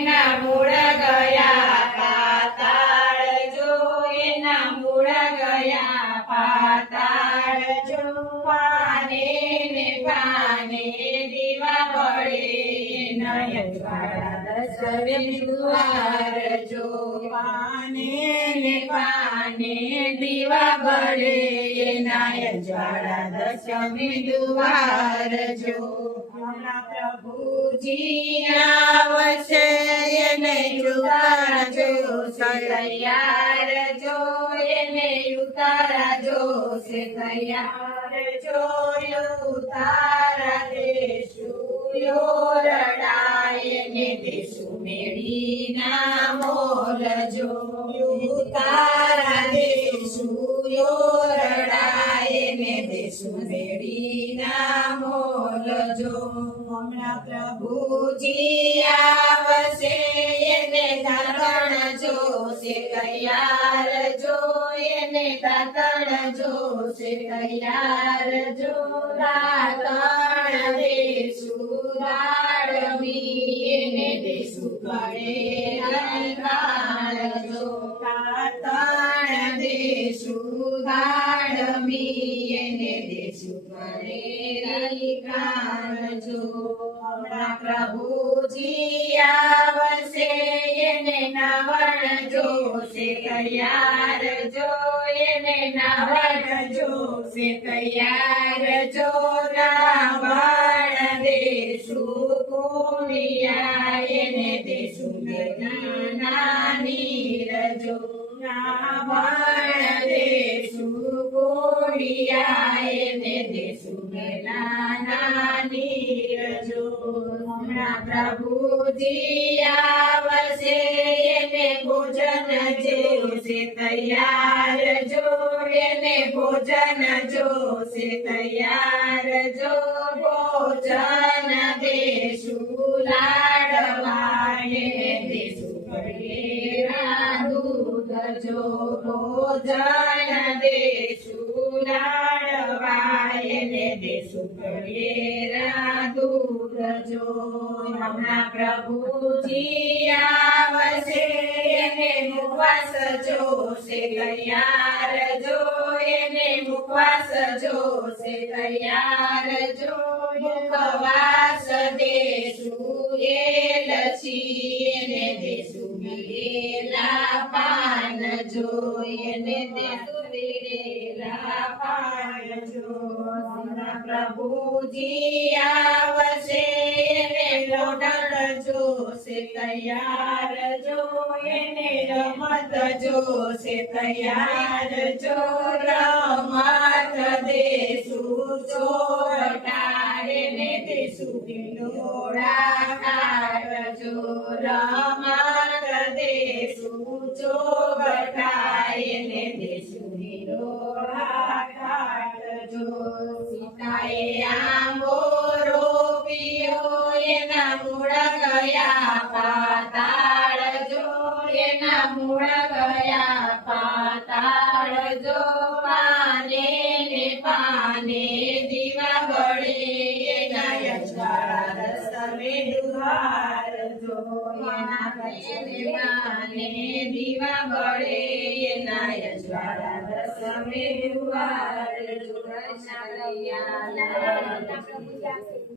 એના મૂળ ગયા પાતાળ જો એના મૂળ ગયા પાતાળ જો પાને ને પાને દીવા બળે નયન વાળા દસમે દ્વાર જો પાને ને પાને દીવા બળે નયન વાળા દસમે દ્વાર જો હમણાં પ્રભુજી આવશે એને ઉતારા જોશે તૈયાર જો એને ઉતારા જોશે તૈયાર જો ઉતારા દેશું યોરડાય ને દેશું મેળીના મોલ જો ઉતારા દેશું યોરડાય ને દેશું મેળીના મોલ જો હમણાં પ્રભુજી આવશે એને દાતણ જોશે તૈયાર જો એને દાતણ જોશે તૈયાર જો દાતણ દેશું દાડમી એને દેશું કરે અલંકાર જો દાતણ દેશું દાડમી એને દેશું કરે અલંકાર જો હમણાં પ્રભુજી આવશે એને નાવણ જોશે તૈયાર જો એને નાવણ જોશે તૈયાર જો નાવણ દેશું કોણિયા એને દેશું નાની રજો નાવણ દેશું કોણિયા એને દેશું નાની રજો હમણાં પ્રભુજી આવશે એને ભોજન જોશે તૈયાર જો એને ભોજન જોશે તૈયાર જો ભોજન દેશું લાડવા એને દેશું કડેરા દૂધ જો ભોજન દેશું લાડવા એને દેશું કડેરા દૂધ જો હમણાં પ્રભુજી આવશે એને મુખવાસ જોશે તૈયાર જો એને મુખવાસ જોશે તૈયાર જો મુખવાસ દેશું એલચી એને દેશું વેલા પાન જો એને દેશું વેલા પાન જો હમણાં પ્રભુજી આવશે એને લોઢણ જોશે તૈયાર જો એને રમત જોશે તૈયાર જો રમત દેશું ચોટાડે ને દેશું પિંડોળા કાઢ જો રમત દેશું ચોટાડે ને દેશું પિંડોળા કાઢ જો સીતાએ આંબો રોપ્યો એના મૂળ ગયા પાતાળ જો એના મૂળ ગયા પાતાળ જો પાને ને પાને દીવા બળે એના યજવાળા દસમે દ્વાર જો એના પાને દીવા બળે એના યજવાળા દસમે દ્વાર જો